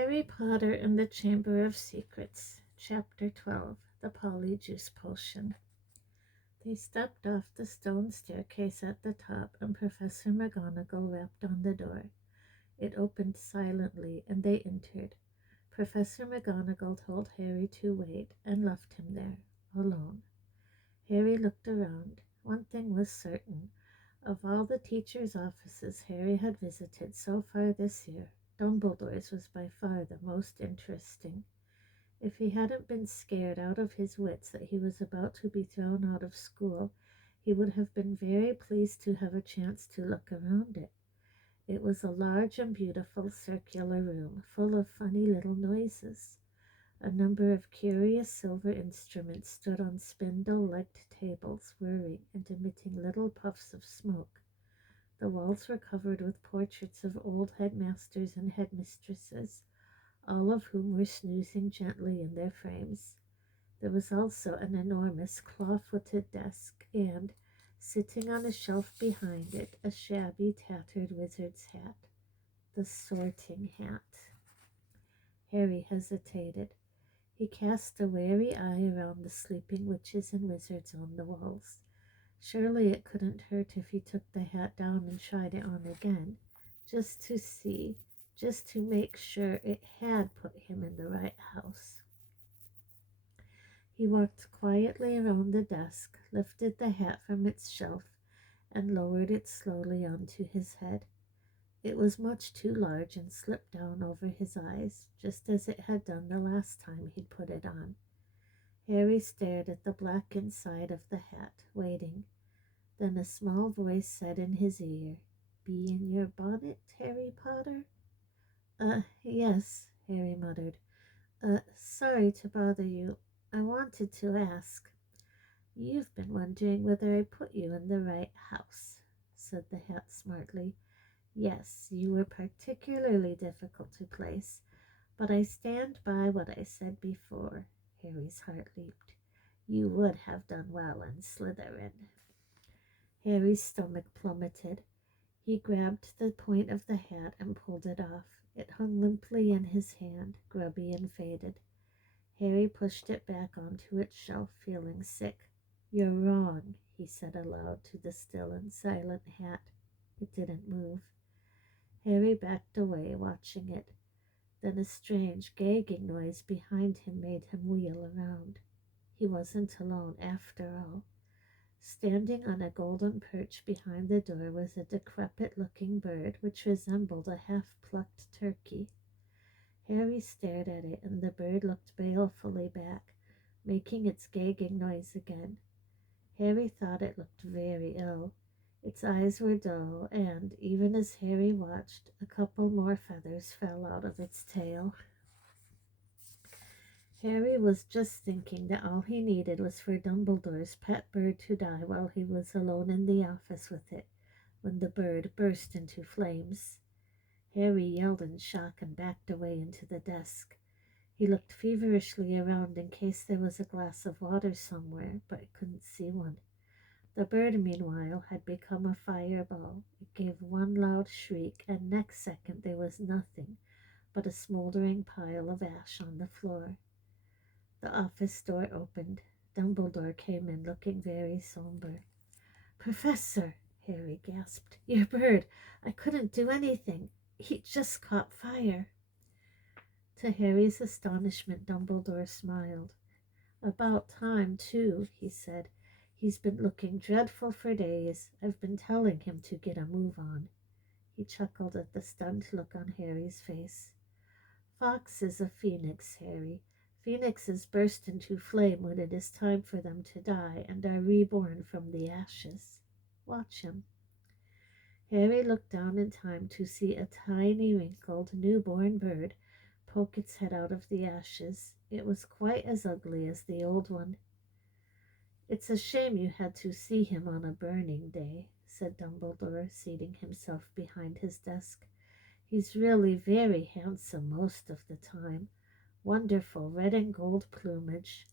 Harry Potter and the Chamber of Secrets, Chapter 12, The Polyjuice Potion. They stepped off the stone staircase at the top, and Professor McGonagall rapped on the door. It opened silently, and they entered. Professor McGonagall told Harry to wait, and left him there, alone. Harry looked around. One thing was certain. Of all the teachers' offices Harry had visited so far this year, Dumbledore's was by far the most interesting. If he hadn't been scared out of his wits that he was about to be thrown out of school, he would have been very pleased to have a chance to look around it. It was a large and beautiful circular room, full of funny little noises. A number of curious silver instruments stood on spindle-legged tables, whirring and emitting little puffs of smoke. The walls were covered with portraits of old headmasters and headmistresses, all of whom were snoozing gently in their frames. There was also an enormous claw-footed desk, and, sitting on a shelf behind it, a shabby, tattered wizard's hat. The sorting hat. Harry hesitated. He cast a wary eye around the sleeping witches and wizards on the walls. Surely it couldn't hurt if he took the hat down and tried it on again, just to see, just to make sure it had put him in the right house. He walked quietly around the desk, lifted the hat from its shelf, and lowered it slowly onto his head. It was much too large and slipped down over his eyes, just as it had done the last time he'd put it on. Harry stared at the black inside of the hat, waiting. Then a small voice said in his ear, "Be in your bonnet, Harry Potter?" Yes," Harry muttered. Sorry to bother you. I wanted to ask." "You've been wondering whether I put you in the right house," said the hat smartly. "Yes, you were particularly difficult to place, but I stand by what I said before." Harry's heart leaped. "You would have done well in Slytherin." Harry's stomach plummeted. He grabbed the point of the hat and pulled it off. It hung limply in his hand, grubby and faded. Harry pushed it back onto its shelf, feeling sick. "You're wrong," he said aloud to the still and silent hat. It didn't move. Harry backed away, watching it. Then a strange gagging noise behind him made him wheel around. He wasn't alone after all. Standing on a golden perch behind the door was a decrepit-looking bird which resembled a half-plucked turkey. Harry stared at it, and the bird looked balefully back, making its gagging noise again. Harry thought it looked very ill. Its eyes were dull, and, even as Harry watched, a couple more feathers fell out of its tail. Harry was just thinking that all he needed was for Dumbledore's pet bird to die while he was alone in the office with it, when the bird burst into flames. Harry yelled in shock and backed away into the desk. He looked feverishly around in case there was a glass of water somewhere, but couldn't see one. The bird, meanwhile, had become a fireball. It gave one loud shriek, and next second there was nothing but a smoldering pile of ash on the floor. The office door opened. Dumbledore came in, looking very somber. "Professor," Harry gasped, "your bird. I couldn't do anything. He just caught fire." To Harry's astonishment, Dumbledore smiled. "About time, too," he said. "He's been looking dreadful for days. I've been telling him to get a move on." He chuckled at the stunned look on Harry's face. "Fox is a phoenix, Harry. Phoenixes burst into flame when it is time for them to die and are reborn from the ashes. Watch him." Harry looked down in time to see a tiny, wrinkled, newborn bird poke its head out of the ashes. It was quite as ugly as the old one. "It's a shame you had to see him on a burning day," said Dumbledore, seating himself behind his desk. "He's really very handsome most of the time. Wonderful red and gold plumage.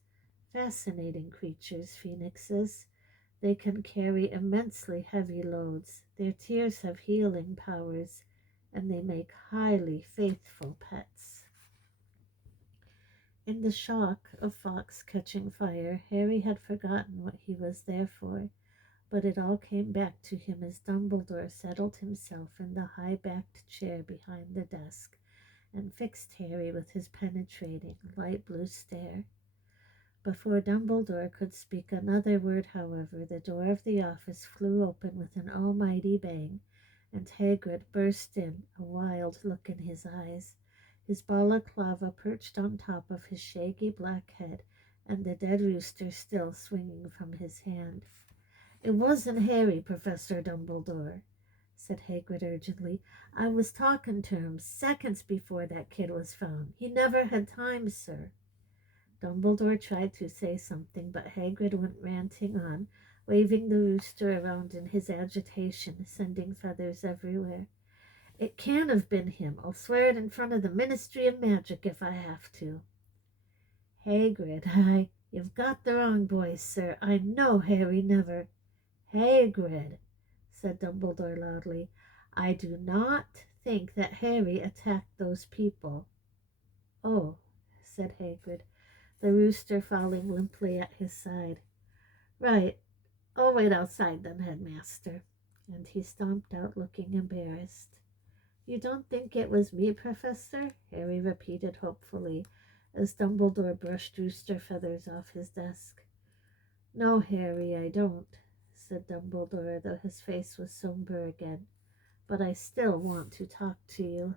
Fascinating creatures, phoenixes. They can carry immensely heavy loads. Their tears have healing powers, and they make highly faithful pets." In the shock of Fawkes catching fire, Harry had forgotten what he was there for, but it all came back to him as Dumbledore settled himself in the high-backed chair behind the desk and fixed Harry with his penetrating, light-blue stare. Before Dumbledore could speak another word, however, the door of the office flew open with an almighty bang, and Hagrid burst in, a wild look in his eyes, his balaclava perched on top of his shaggy black head, and the dead rooster still swinging from his hand. "It wasn't Harry, Professor Dumbledore," said Hagrid urgently. "I was talking to him seconds before that kid was found. He never had time, sir." Dumbledore tried to say something, but Hagrid went ranting on, waving the rooster around in his agitation, sending feathers everywhere. "It can't have been him. I'll swear it in front of the Ministry of Magic if I have to." "Hagrid, you've got the wrong boy, sir. I know Harry never—" "Hagrid," said Dumbledore loudly, "I do not think that Harry attacked those people." "Oh," said Hagrid, the rooster falling limply at his side. "Right. I'll wait outside then, Headmaster." And he stomped out looking embarrassed. "You don't think it was me, Professor?" Harry repeated hopefully, as Dumbledore brushed rooster feathers off his desk. "No, Harry, I don't," said Dumbledore, though his face was somber again. "But I still want to talk to you."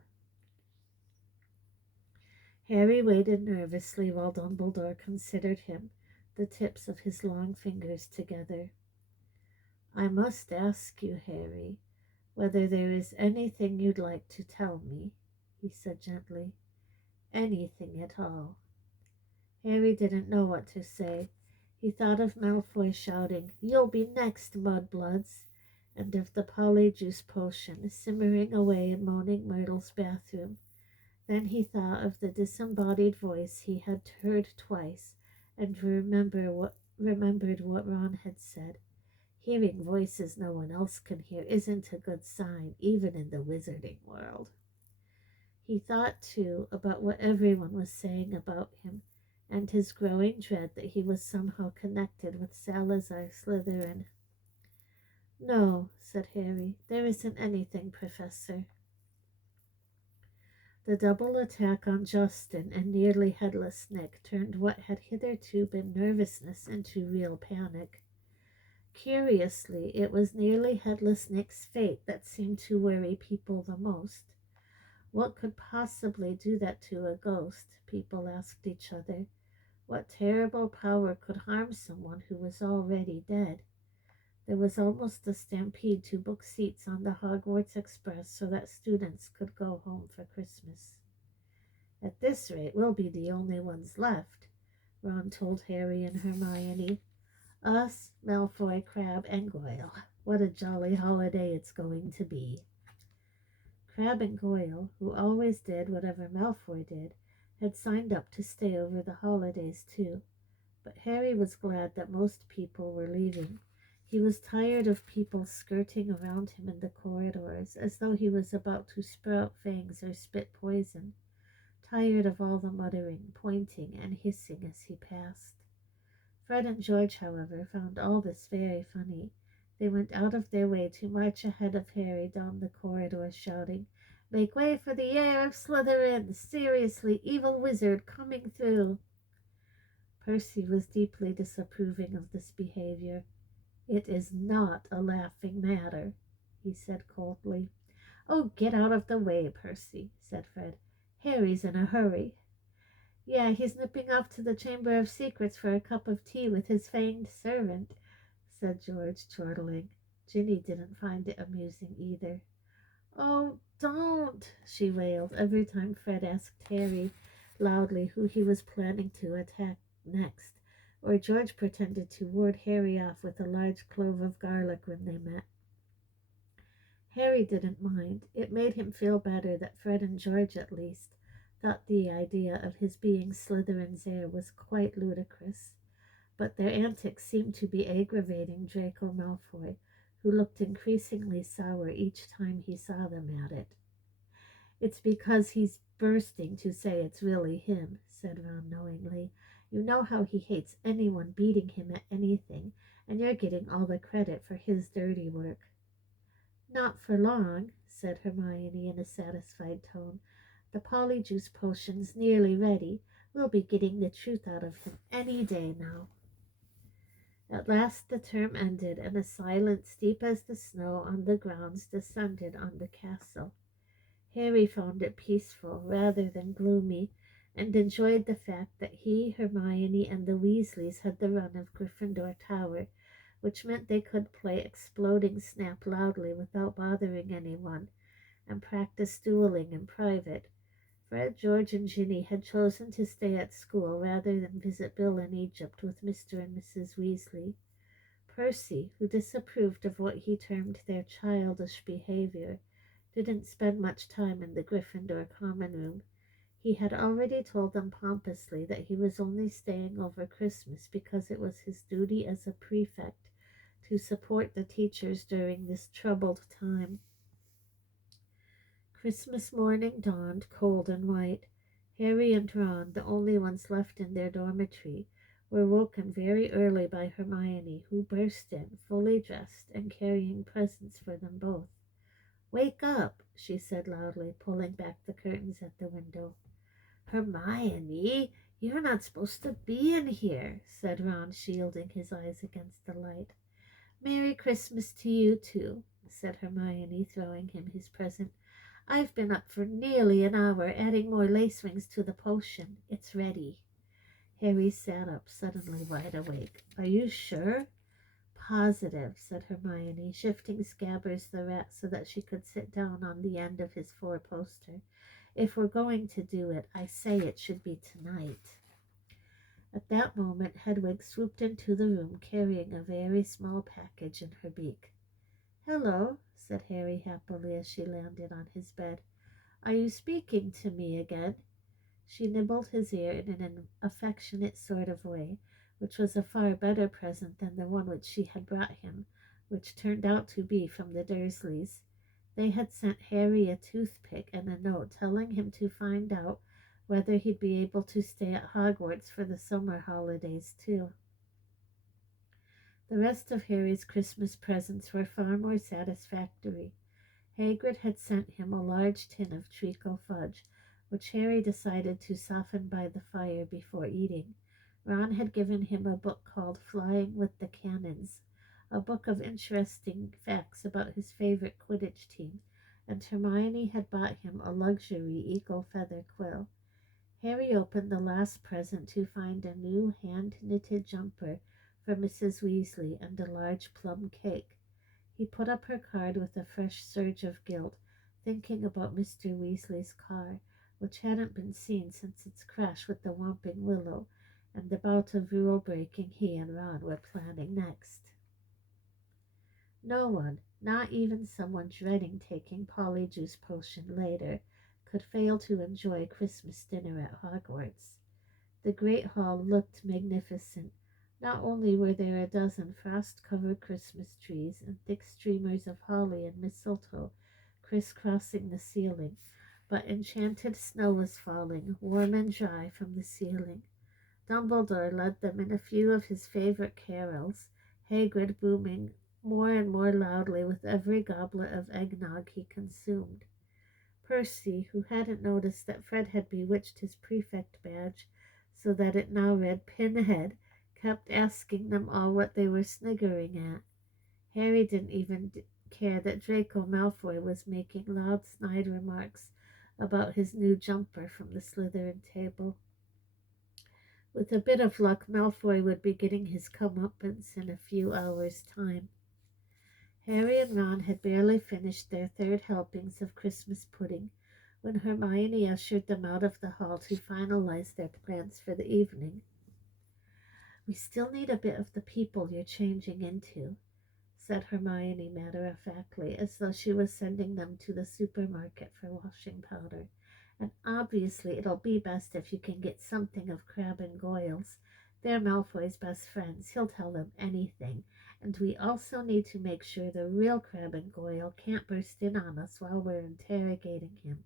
Harry waited nervously while Dumbledore considered him, the tips of his long fingers together. "I must ask you, Harry, whether there is anything you'd like to tell me," he said gently. "Anything at all." Harry didn't know what to say. He thought of Malfoy shouting, "You'll be next, mudbloods," and of the Polyjuice potion simmering away in Moaning Myrtle's bathroom. Then he thought of the disembodied voice he had heard twice, and remembered what Ron had said. Hearing voices no one else can hear isn't a good sign, even in the wizarding world. He thought, too, about what everyone was saying about him, and his growing dread that he was somehow connected with Salazar Slytherin. "No," said Harry, "there isn't anything, Professor." The double attack on Justin and nearly headless Nick turned what had hitherto been nervousness into real panic. Curiously, it was nearly headless Nick's fate that seemed to worry people the most. What could possibly do that to a ghost? People asked each other. What terrible power could harm someone who was already dead? There was almost a stampede to book seats on the Hogwarts Express so that students could go home for Christmas. "At this rate, we'll be the only ones left," Ron told Harry and Hermione. "Us, Malfoy, Crabbe, and Goyle. What a jolly holiday it's going to be." Crabbe and Goyle, who always did whatever Malfoy did, had signed up to stay over the holidays too. But Harry was glad that most people were leaving. He was tired of people skirting around him in the corridors as though he was about to sprout fangs or spit poison. Tired of all the muttering, pointing, and hissing as he passed. Fred and George, however, found all this very funny. They went out of their way to march ahead of Harry down the corridor, shouting, "Make way for the heir of Slytherin! Seriously, evil wizard coming through!" Percy was deeply disapproving of this behavior. "It is not a laughing matter," he said coldly. "Oh, get out of the way, Percy," said Fred. "Harry's in a hurry." "Yeah, he's nipping off to the Chamber of Secrets for a cup of tea with his fanged servant," said George, chortling. Ginny didn't find it amusing either. "Oh, don't," she wailed every time Fred asked Harry loudly who he was planning to attack next, or George pretended to ward Harry off with a large clove of garlic when they met. Harry didn't mind. It made him feel better that Fred and George, at least, thought the idea of his being Slytherin's heir was quite ludicrous. But their antics seemed to be aggravating Draco Malfoy, who looked increasingly sour each time he saw them at it. "It's because he's bursting to say it's really him," said Ron knowingly. "You know how he hates anyone beating him at anything, and you're getting all the credit for his dirty work." "Not for long," said Hermione in a satisfied tone. "The Polyjuice potion's nearly ready. We'll be getting the truth out of him any day now." At last the term ended, and a silence deep as the snow on the grounds descended on the castle. Harry found it peaceful rather than gloomy, and enjoyed the fact that he, Hermione, and the Weasleys had the run of Gryffindor Tower, which meant they could play Exploding Snap loudly without bothering anyone, and practice dueling in private. Fred, George, and Ginny had chosen to stay at school rather than visit Bill in Egypt with Mr. and Mrs. Weasley. Percy, who disapproved of what he termed their childish behavior, didn't spend much time in the Gryffindor common room. He had already told them pompously that he was only staying over Christmas because it was his duty as a prefect to support the teachers during this troubled time. Christmas morning dawned cold and white. Harry and Ron, the only ones left in their dormitory, were woken very early by Hermione, who burst in, fully dressed and carrying presents for them both. "Wake up," she said loudly, pulling back the curtains at the window. "Hermione, you're not supposed to be in here," said Ron, shielding his eyes against the light. "Merry Christmas to you, too," said Hermione, throwing him his present. "I've been up for nearly an hour, adding more lace wings to the potion. It's ready." Harry sat up, suddenly wide awake. "Are you sure?" "Positive," said Hermione, shifting Scabbers the rat so that she could sit down on the end of his four-poster. "If we're going to do it, I say it should be tonight." At that moment, Hedwig swooped into the room, carrying a very small package in her beak. "Hello," said Harry happily as she landed on his bed. "Are you speaking to me again?" She nibbled his ear in an affectionate sort of way, which was a far better present than the one which she had brought him, which turned out to be from the Dursleys. They had sent Harry a toothpick and a note telling him to find out whether he'd be able to stay at Hogwarts for the summer holidays too. The rest of Harry's Christmas presents were far more satisfactory. Hagrid had sent him a large tin of treacle fudge, which Harry decided to soften by the fire before eating. Ron had given him a book called Flying with the Cannons, a book of interesting facts about his favorite Quidditch team, and Hermione had bought him a luxury eagle feather quill. Harry opened the last present to find a new hand-knitted jumper for Mrs. Weasley and a large plum cake. He put up her card with a fresh surge of guilt, thinking about Mr. Weasley's car, which hadn't been seen since its crash with the Whomping Willow, and the bout of rule-breaking he and Ron were planning next. No one, not even someone dreading taking Polyjuice potion later, could fail to enjoy Christmas dinner at Hogwarts. The great hall looked magnificent. Not only were there a dozen frost-covered Christmas trees and thick streamers of holly and mistletoe crisscrossing the ceiling, but enchanted snow was falling, warm and dry from the ceiling. Dumbledore led them in a few of his favorite carols, Hagrid booming more and more loudly with every goblet of eggnog he consumed. Percy, who hadn't noticed that Fred had bewitched his prefect badge so that it now read Pinhead, kept asking them all what they were sniggering at. Harry didn't even care that Draco Malfoy was making loud snide remarks about his new jumper from the Slytherin table. With a bit of luck, Malfoy would be getting his comeuppance in a few hours' time. Harry and Ron had barely finished their third helpings of Christmas pudding when Hermione ushered them out of the hall to finalize their plans for the evening. "We still need a bit of the people you're changing into," said Hermione matter-of-factly, as though she was sending them to the supermarket for washing powder. "And obviously it'll be best if you can get something of Crabbe and Goyle's. They're Malfoy's best friends. He'll tell them anything. And we also need to make sure the real Crabbe and Goyle can't burst in on us while we're interrogating him.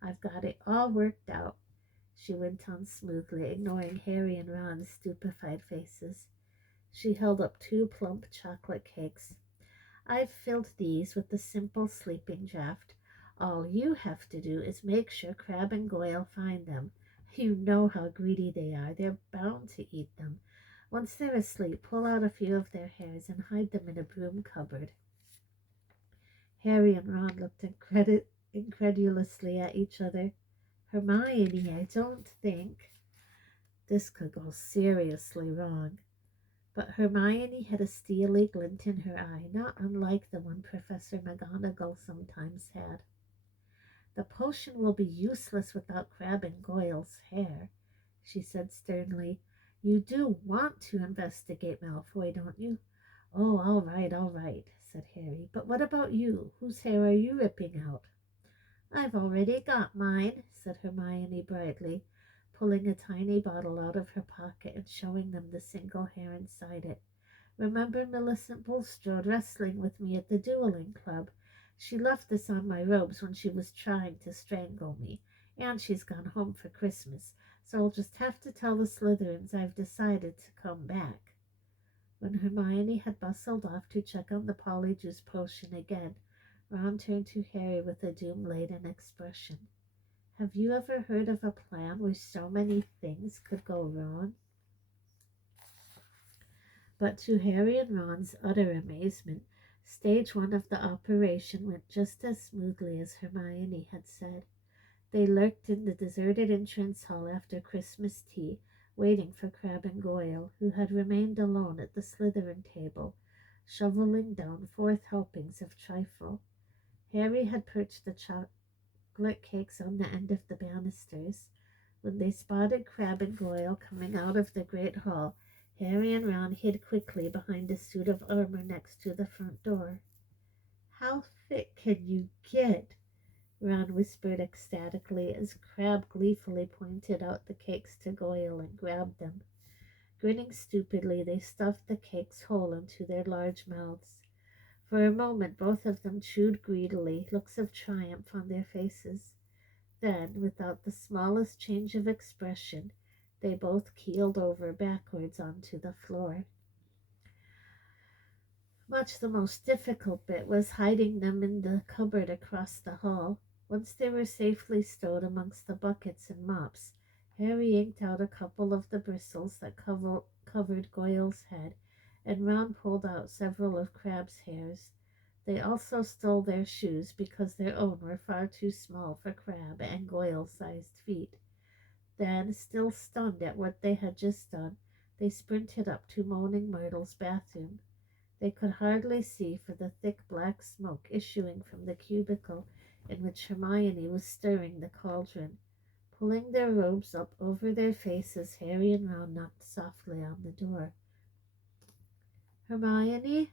I've got it all worked out." she went on smoothly, ignoring Harry and Ron's stupefied faces. She held up two plump chocolate cakes. I've filled these with the simple sleeping draught. All you have to do is make sure Crab and Goyle find them. You know how greedy they are. They're bound to eat them. Once they're asleep, pull out a few of their hairs and hide them in a broom cupboard. Harry and Ron looked incredulously at each other. Hermione, I don't think this could go seriously wrong. But Hermione had a steely glint in her eye, not unlike the one Professor McGonagall sometimes had. The potion will be useless without Crabbe and Goyle's hair, she said sternly. You do want to investigate Malfoy, don't you? Oh, all right, said Harry. But what about you? Whose hair are you ripping out? I've already got mine, said Hermione brightly, pulling a tiny bottle out of her pocket and showing them the single hair inside it. Remember Millicent Bulstrode wrestling with me at the dueling club? She left this on my robes when she was trying to strangle me, and she's gone home for Christmas, so I'll just have to tell the Slytherins I've decided to come back. When Hermione had bustled off to check on the Polyjuice potion again, Ron turned to Harry with a doom-laden expression. Have you ever heard of a plan where so many things could go wrong? But to Harry and Ron's utter amazement, stage one of the operation went just as smoothly as Hermione had said. They lurked in the deserted entrance hall after Christmas tea, waiting for Crabbe and Goyle, who had remained alone at the Slytherin table, shoveling down fourth helpings of trifle. Harry had perched the chocolate cakes on the end of the banisters. When they spotted Crabbe and Goyle coming out of the great hall, Harry and Ron hid quickly behind a suit of armor next to the front door. How thick can you get? Ron whispered ecstatically as Crabbe gleefully pointed out the cakes to Goyle and grabbed them. Grinning stupidly, they stuffed the cakes whole into their large mouths. For a moment both of them chewed greedily, looks of triumph on their faces. Then, without the smallest change of expression, they both keeled over backwards onto the floor. Much the most difficult bit was hiding them in the cupboard across the hall. Once they were safely stowed amongst the buckets and mops, Harry inked out a couple of the bristles that covered Goyle's head, and Ron pulled out several of Crabbe's hairs. They also stole their shoes because their own were far too small for Crabbe and Goyle-sized feet. Then, still stunned at what they had just done, they sprinted up to Moaning Myrtle's bathroom. They could hardly see for the thick black smoke issuing from the cubicle in which Hermione was stirring the cauldron. Pulling their robes up over their faces, Harry and Ron knocked softly on the door. Hermione?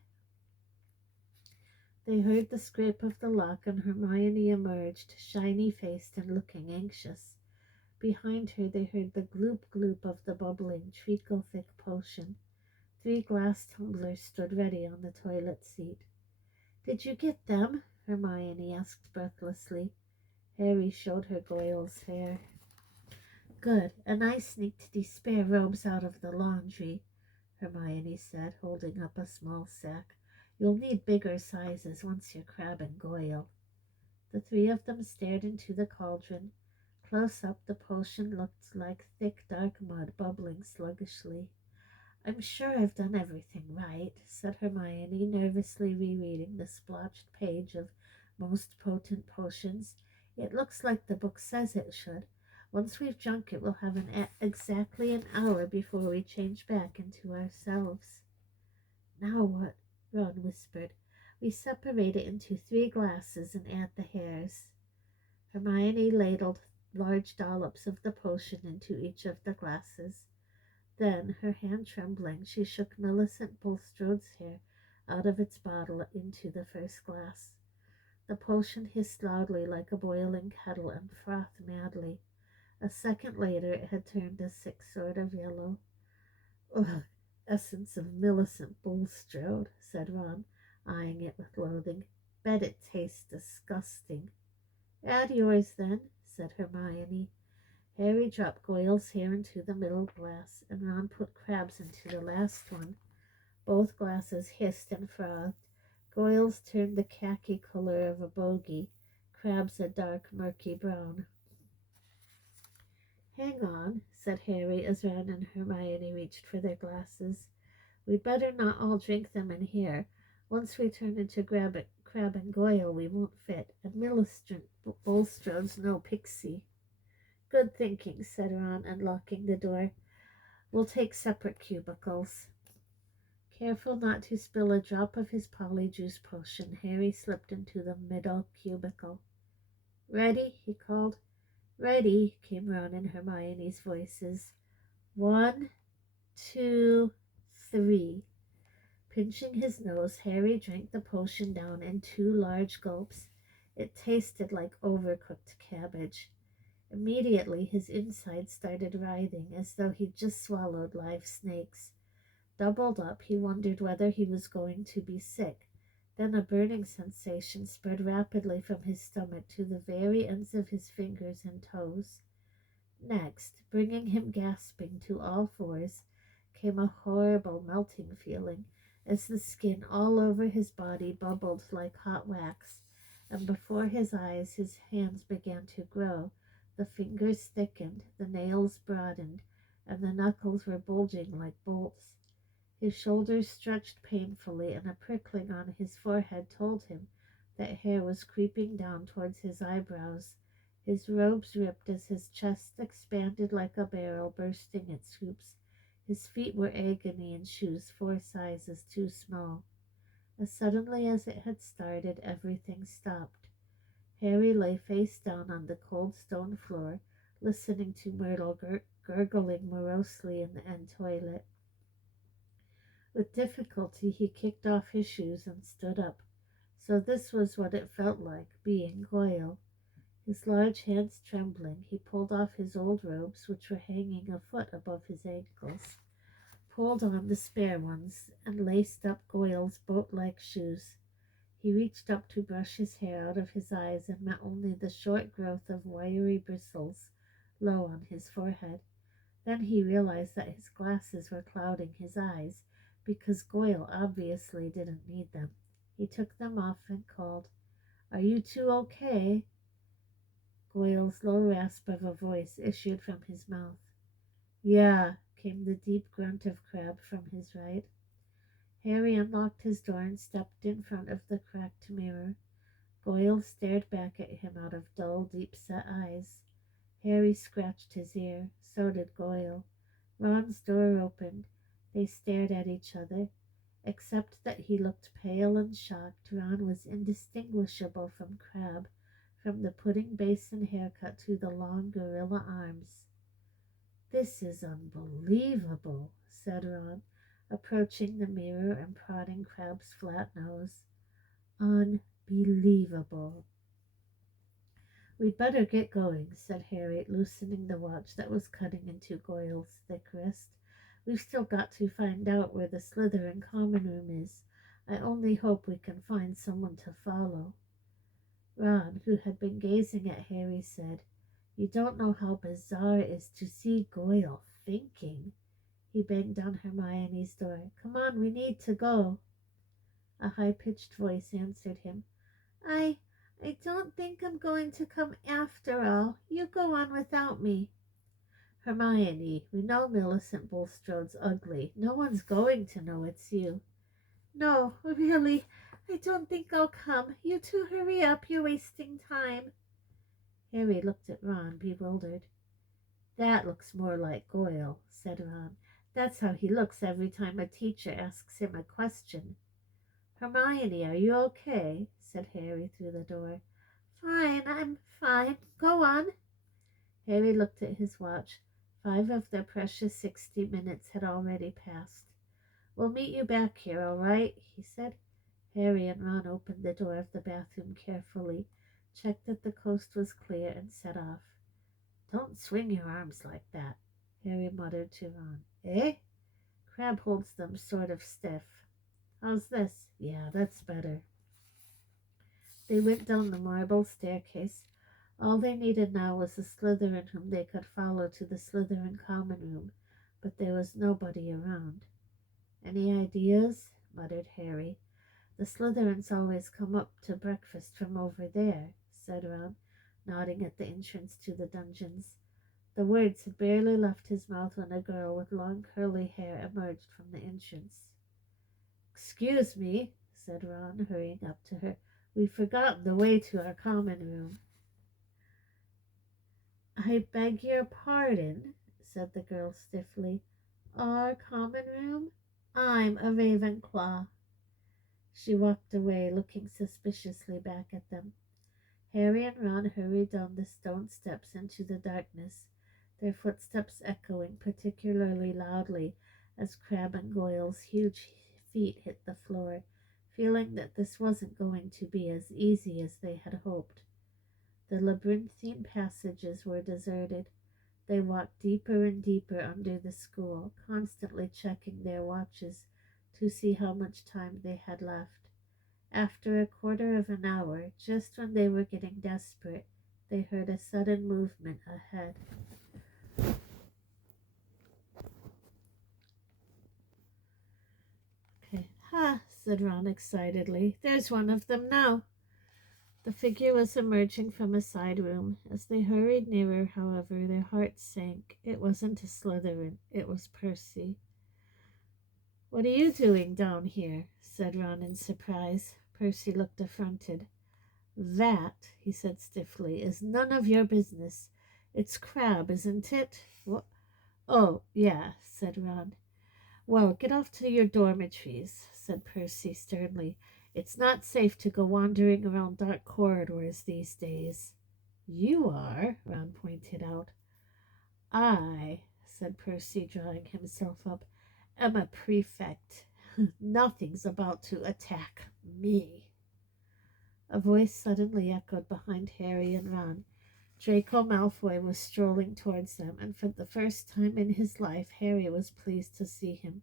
They heard the scrape of the lock, and Hermione emerged, shiny-faced and looking anxious. Behind her they heard the gloop-gloop of the bubbling, treacle-thick potion. 3 glass tumblers stood ready on the toilet seat. Did you get them? Hermione asked breathlessly. Harry showed her Goyle's hair. Good, and I sneaked the spare robes out of the laundry, Hermione said, holding up a small sack. You'll need bigger sizes once you're Crabbe and Goyle. The 3 of them stared into the cauldron. Close up, the potion looked like thick, dark mud bubbling sluggishly. I'm sure I've done everything right, said Hermione, nervously rereading the splotched page of most potent potions. It looks like the book says it should. Once we've drunk it, we'll have exactly an hour before we change back into ourselves. Now what? Ron whispered. We separate it into 3 glasses and add the hairs. Hermione ladled large dollops of the potion into each of the glasses. Then, her hand trembling, she shook Millicent Bulstrode's hair out of its bottle into the first glass. The potion hissed loudly like a boiling kettle and frothed madly. A second later it had turned a sick sort of yellow. Ugh, essence of Millicent Bulstrode, said Ron, eyeing it with loathing. Bet it tastes disgusting. Add yours, then, said Hermione. Harry dropped Goyle's hair into the middle glass, and Ron put Crab's into the last one. Both glasses hissed and frothed. Goyle's turned the khaki color of a bogey, Crab's a dark, murky brown. "Hang on," said Harry as Ron and Hermione reached for their glasses. "We'd better not all drink them in here. Once we turn into Crab and Goyle, we won't fit, and Millicent Bulstrode's no pixie." "Good thinking," said Ron, unlocking the door. "We'll take separate cubicles." Careful not to spill a drop of his Polyjuice potion, Harry slipped into the middle cubicle. "Ready?" he called. "Ready," came Ron and Hermione's voices. 1, 2, 3. Pinching his nose, Harry drank the potion down in 2 large gulps. It tasted like overcooked cabbage. Immediately his insides started writhing as though he'd just swallowed live snakes. Doubled up, he wondered whether he was going to be sick. Then a burning sensation spread rapidly from his stomach to the very ends of his fingers and toes. Next, bringing him gasping to all fours, came a horrible melting feeling as the skin all over his body bubbled like hot wax, and before his eyes his hands began to grow. The fingers thickened, the nails broadened, and the knuckles were bulging like bolts. His shoulders stretched painfully, and a prickling on his forehead told him that hair was creeping down towards his eyebrows. His robes ripped as his chest expanded like a barrel bursting its hoops. His feet were agony in shoes 4 sizes too small. As suddenly as it had started, everything stopped. Harry lay face down on the cold stone floor, listening to Myrtle gurgling morosely in the end toilet. With difficulty he kicked off his shoes and stood up. So this was what it felt like, being Goyle. His large hands trembling, he pulled off his old robes, which were hanging a foot above his ankles, pulled on the spare ones, and laced up Goyle's boat-like shoes. He reached up to brush his hair out of his eyes and met only the short growth of wiry bristles low on his forehead. Then he realized that his glasses were clouding his eyes, because Goyle obviously didn't need them. He took them off and called, "Are you two okay?" Goyle's low rasp of a voice issued from his mouth. "Yeah," came the deep grunt of Crab from his right. Harry unlocked his door and stepped in front of the cracked mirror. Goyle stared back at him out of dull, deep-set eyes. Harry scratched his ear. So did Goyle. Ron's door opened. They stared at each other. Except that he looked pale and shocked, Ron was indistinguishable from Crab, from the pudding basin haircut to the long gorilla arms. "This is unbelievable," said Ron, approaching the mirror and prodding Crab's flat nose. "Unbelievable." "We'd better get going," said Harry, loosening the watch that was cutting into Goyle's thick wrist. "We've still got to find out where the Slytherin common room is. I only hope we can find someone to follow." Ron, who had been gazing at Harry, said, "You don't know how bizarre it is to see Goyle thinking." He banged on Hermione's door. "Come on, we need to go." A high-pitched voice answered him. I don't think I'm going to come after all. You go on without me." "Hermione, we know Millicent Bulstrode's ugly. No one's going to know it's you." "No, really, I don't think I'll come. You two hurry up. You're wasting time." Harry looked at Ron, bewildered. "That looks more like Goyle," said Ron. "That's how he looks every time a teacher asks him a question." "Hermione, are you okay?" said Harry through the door. I'm fine. Go on." Harry looked at his watch. 5 of their precious 60 minutes had already passed. "We'll meet you back here, all right?" he said. Harry and Ron opened the door of the bathroom carefully, checked that the coast was clear, and set off. "Don't swing your arms like that," Harry muttered to Ron. "Eh?" "Crab holds them sort of stiff." "How's this?" "Yeah, that's better." They went down the marble staircase. All they needed now was a Slytherin whom they could follow to the Slytherin common room, but there was nobody around. "Any ideas?" muttered Harry. "The Slytherins always come up to breakfast from over there," said Ron, nodding at the entrance to the dungeons. The words had barely left his mouth when a girl with long curly hair emerged from the entrance. "Excuse me," said Ron, hurrying up to her. "We've forgotten the way to our common room." "I beg your pardon," said the girl stiffly. "Our common room? I'm a Ravenclaw." She walked away, looking suspiciously back at them. Harry and Ron hurried down the stone steps into the darkness, their footsteps echoing particularly loudly as Crabbe and Goyle's huge feet hit the floor, feeling that this wasn't going to be as easy as they had hoped. The labyrinthine passages were deserted. They walked deeper and deeper under the school, constantly checking their watches to see how much time they had left. After a quarter of an hour, just when they were getting desperate, they heard a sudden movement ahead. "Okay, ha," said Ron excitedly. "There's one of them now." The figure was emerging from a side room. As they hurried nearer, however, their hearts sank. It wasn't a Slytherin. It was Percy. "What are you doing down here?" said Ron in surprise. Percy looked affronted. "That," he said stiffly, "is none of your business. It's Crabbe, isn't it?" "What? Oh, yeah," said Ron. "Well, get off to your dormitories," said Percy sternly. "It's not safe to go wandering around dark corridors these days." "You are," Ron pointed out. "I," said Percy, drawing himself up, "am a prefect. Nothing's about to attack me." A voice suddenly echoed behind Harry and Ron. Draco Malfoy was strolling towards them, and for the first time in his life Harry was pleased to see him.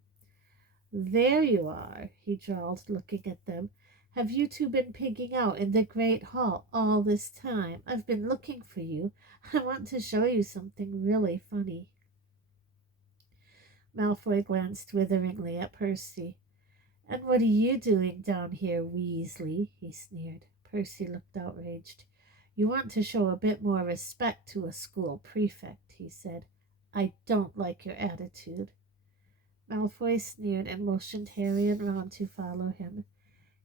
"There you are," he drawled, looking at them. "Have you two been pigging out in the Great Hall all this time? I've been looking for you. I want to show you something really funny." Malfoy glanced witheringly at Percy. "And what are you doing down here, Weasley?" he sneered. Percy looked outraged. "You want to show a bit more respect to a school prefect," he said. "I don't like your attitude." Malfoy sneered and motioned Harry and Ron to follow him.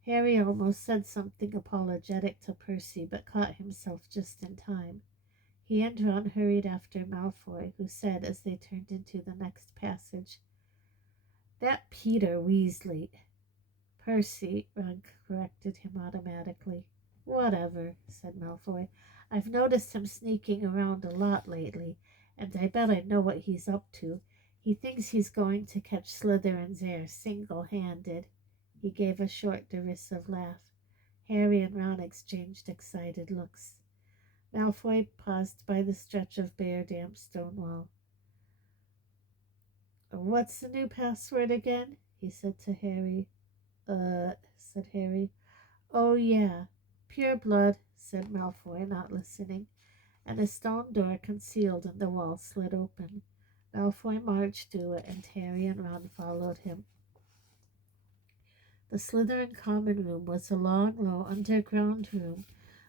Harry almost said something apologetic to Percy, but caught himself just in time. He and Ron hurried after Malfoy, who said as they turned into the next passage, "That Peter Weasley—" "Percy," Ron corrected him automatically. "Whatever," said Malfoy. "I've noticed him sneaking around a lot lately, and I bet I know what he's up to. He thinks he's going to catch Slytherin's heir single-handed." He gave a short, derisive laugh. Harry and Ron exchanged excited looks. Malfoy paused by the stretch of bare, damp stone wall. "What's the new password again?" he said to Harry. Said Harry. "Oh, yeah. Pure blood," said Malfoy, not listening, and a stone door concealed in the wall slid open. Malfoy marched through it, and Harry and Ron followed him. The Slytherin common room was a long, low, underground room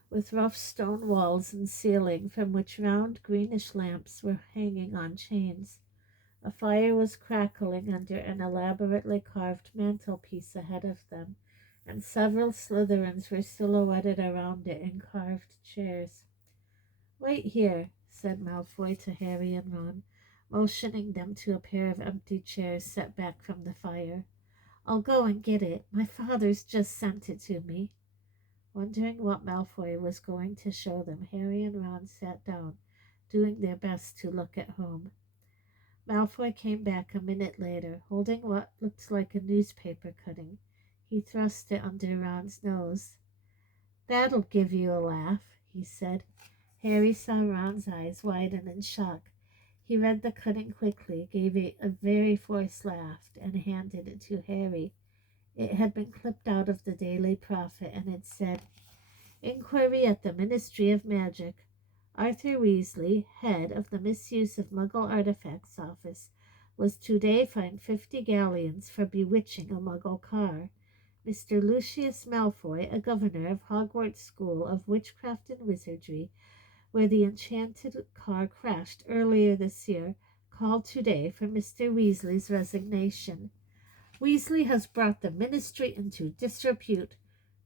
with rough stone walls and ceiling from which round greenish lamps were hanging on chains. A fire was crackling under an elaborately carved mantelpiece ahead of them, and several Slytherins were silhouetted around it in carved chairs. "Wait here," said Malfoy to Harry and Ron, motioning them to a pair of empty chairs set back from the fire. "I'll go and get it. My father's just sent it to me." Wondering what Malfoy was going to show them, Harry and Ron sat down, doing their best to look at home. Malfoy came back a minute later, holding what looked like a newspaper cutting. He thrust it under Ron's nose. "That'll give you a laugh," he said. Harry saw Ron's eyes widen in shock. He read the cutting quickly, gave it a very forced laugh, and handed it to Harry. It had been clipped out of the Daily Prophet, and it said, "Inquiry at the Ministry of Magic. Arthur Weasley, head of the Misuse of Muggle Artifacts Office, was today fined 50 galleons for bewitching a Muggle car. Mr. Lucius Malfoy, a governor of Hogwarts School of Witchcraft and Wizardry, where the enchanted car crashed earlier this year, called today for Mr. Weasley's resignation. Weasley has brought the ministry into disrepute,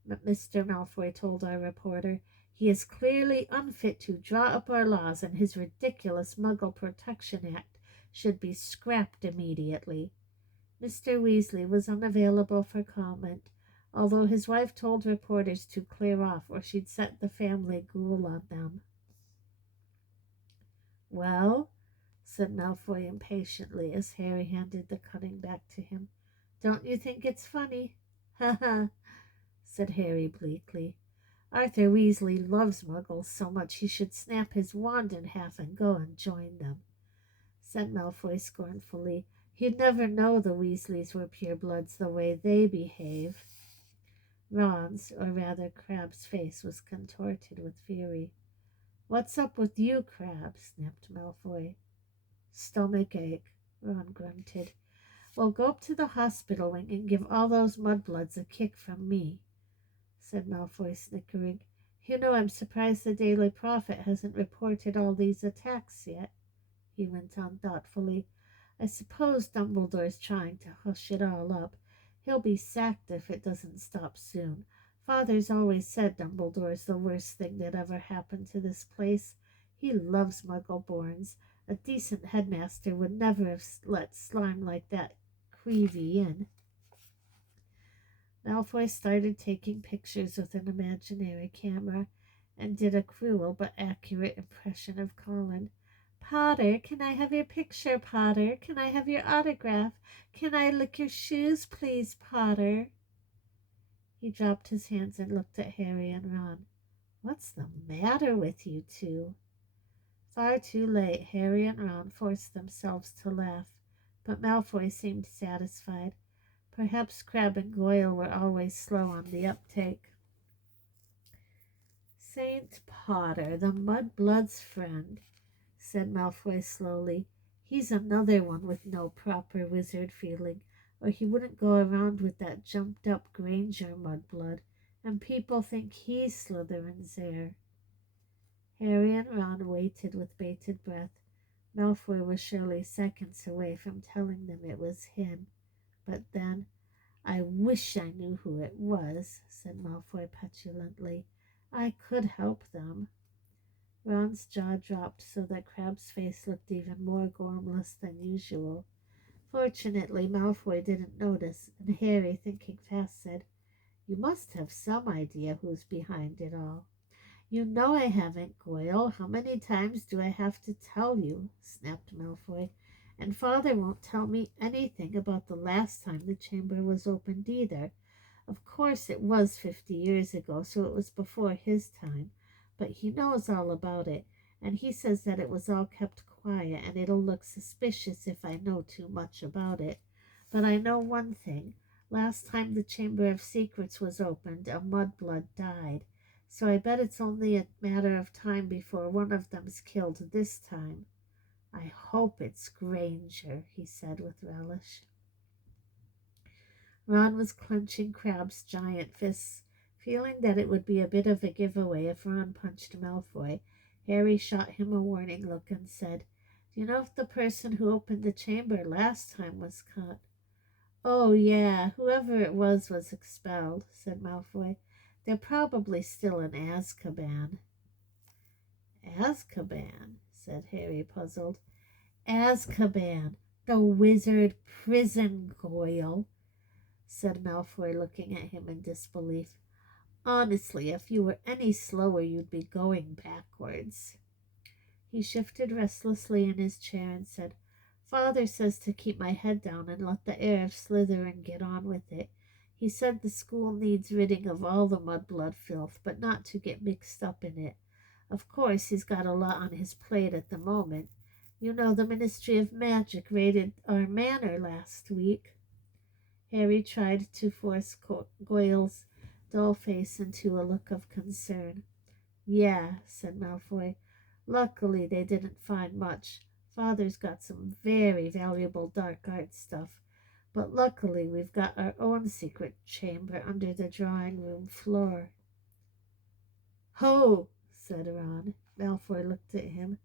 Mr. Malfoy told our reporter. He is clearly unfit to draw up our laws, and his ridiculous Muggle Protection Act should be scrapped immediately. Mr. Weasley was unavailable for comment, although his wife told reporters to clear off or she'd set the family ghoul on them. Well, said Malfoy impatiently as Harry handed the cutting back to him. Don't you think it's funny? Ha ha, said Harry bleakly. Arthur Weasley loves Muggles so much he should snap his wand in half and go and join them, said Malfoy scornfully. You'd never know the Weasleys were purebloods the way they behave. Ron's, or rather Crabbe's, face was contorted with fury. What's up with you, Crabbe? Snapped Malfoy. Stomach ache, Ron grunted. Well, go up to the hospital wing and give all those mudbloods a kick from me, said Malfoy, snickering. You know, I'm surprised the Daily Prophet hasn't reported all these attacks yet, he went on thoughtfully. I suppose Dumbledore's trying to hush it all up. He'll be sacked if it doesn't stop soon. Father's always said Dumbledore's the worst thing that ever happened to this place. He loves Muggle-borns. A decent headmaster would never have let slime like that Creevy in. Malfoy started taking pictures with an imaginary camera and did a cruel but accurate impression of Colin. Potter, can I have your picture, Potter? Can I have your autograph? Can I lick your shoes, please, Potter? He dropped his hands and looked at Harry and Ron. What's the matter with you two? Far too late, Harry and Ron forced themselves to laugh, but Malfoy seemed satisfied. Perhaps Crabbe and Goyle were always slow on the uptake. Saint Potter, the mudblood's friend, said Malfoy slowly. He's another one with no proper wizard feeling, or he wouldn't go around with that jumped-up Granger mudblood, and people think he's Slytherin's heir. Harry and Ron waited with bated breath. Malfoy was surely seconds away from telling them it was him. But then, I wish I knew who it was, said Malfoy petulantly. I could help them. Ron's jaw dropped so that Crabbe's face looked even more gormless than usual. Fortunately, Malfoy didn't notice, and Harry, thinking fast, said, You must have some idea who's behind it all. You know I haven't, Goyle. How many times do I have to tell you? Snapped Malfoy. And Father won't tell me anything about the last time the chamber was opened either. Of course it was 50 years ago, so it was before his time. But he knows all about it, and he says that it was all kept quiet, and it'll look suspicious if I know too much about it. But I know one thing. Last time the Chamber of Secrets was opened, a mudblood died. So I bet it's only a matter of time before one of them's killed this time. I hope it's Granger, he said with relish. Ron was clenching Crabbe's giant fists, feeling that it would be a bit of a giveaway if Ron punched Malfoy. Harry shot him a warning look and said, Do you know if the person who opened the chamber last time was caught? Oh, yeah, whoever it was expelled, said Malfoy. They're probably still in Azkaban. Azkaban, said Harry, puzzled. Azkaban, the wizard prison, Goyle, said Malfoy, looking at him in disbelief. Honestly, if you were any slower, you'd be going backwards. He shifted restlessly in his chair and said, Father says to keep my head down and let the heir of Slytherin get on with it. He said the school needs ridding of all the mudblood filth, but not to get mixed up in it. Of course, he's got a lot on his plate at the moment. You know, the Ministry of Magic raided our manor last week. Harry tried to force Goyle's dull face into a look of concern. Yeah, said Malfoy. Luckily, they didn't find much. Father's got some very valuable dark art stuff, but luckily we've got our own secret chamber under the drawing room floor. Ho! Said Ron. Malfoy looked at him.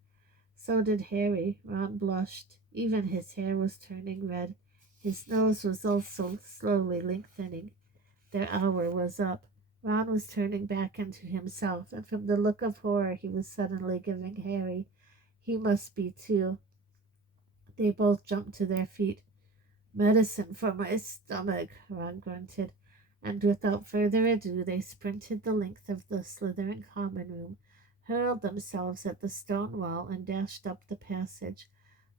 So did Harry. Ron blushed. Even his hair was turning red. His nose was also slowly lengthening. Their hour was up. Ron was turning back into himself, and from the look of horror he was suddenly giving Harry, he must be too. They both jumped to their feet. Medicine for my stomach, Ron grunted, and without further ado they sprinted the length of the Slytherin common room, hurled themselves at the stone wall, and dashed up the passage,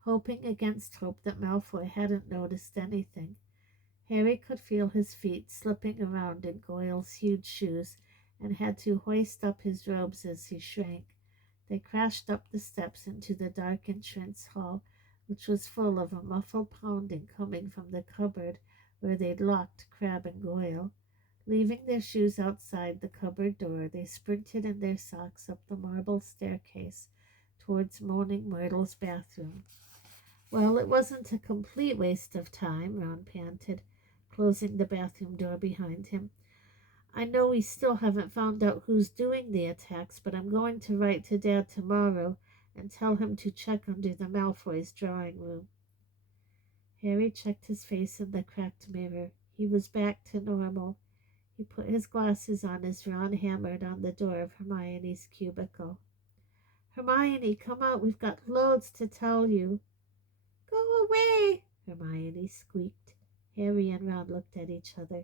hoping against hope that Malfoy hadn't noticed anything. Harry could feel his feet slipping around in Goyle's huge shoes, and had to hoist up his robes as he shrank. They crashed up the steps into the dark entrance hall, which was full of a muffled pounding coming from the cupboard where they'd locked Crabbe and Goyle. Leaving their shoes outside the cupboard door, they sprinted in their socks up the marble staircase towards Moaning Myrtle's bathroom. Well, it wasn't a complete waste of time, Ron panted, closing the bathroom door behind him. I know we still haven't found out who's doing the attacks, but I'm going to write to Dad tomorrow and tell him to check under the Malfoys' drawing room. Harry checked his face in the cracked mirror. He was back to normal. He put his glasses on as Ron hammered on the door of Hermione's cubicle. Hermione, come out. We've got loads to tell you. Go away, Hermione squeaked. Harry and Ron looked at each other.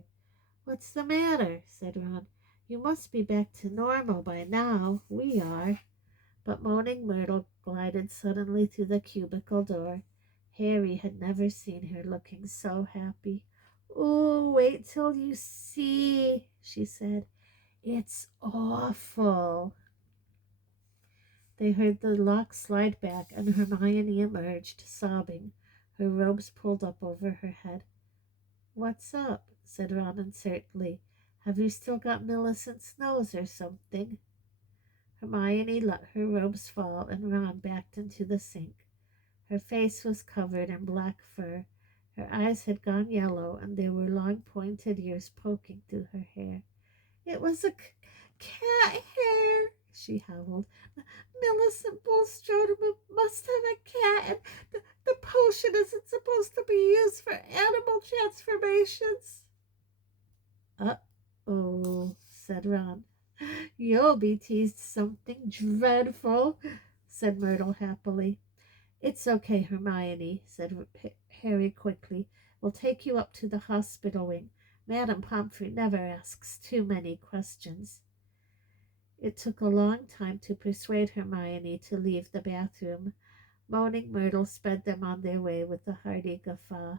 What's the matter? Said Ron. You must be back to normal by now. We are. But Moaning Myrtle glided suddenly through the cubicle door. Harry had never seen her looking so happy. Oh, wait till you see, she said. It's awful. They heard the lock slide back, and Hermione emerged, sobbing, her robes pulled up over her head. What's up? Said Ron uncertainly. Have you still got Millicent's nose or something? Hermione let her robes fall, and Ron backed into the sink. Her face was covered in black fur. Her eyes had gone yellow, and there were long pointed ears poking through her hair. It was a cat hair, she howled. Millicent Bulstrode must have a cat, and the potion isn't supposed to be used for animal transformations. Uh-oh, said Ron. You'll be teased something dreadful, said Myrtle happily. It's okay, Hermione, said Harry quickly. We'll take you up to the hospital wing. Madame Pomfrey never asks too many questions. It took a long time to persuade Hermione to leave the bathroom. Moaning Myrtle sped them on their way with a hearty guffaw.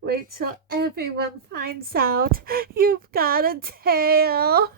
Wait till everyone finds out you've got a tail.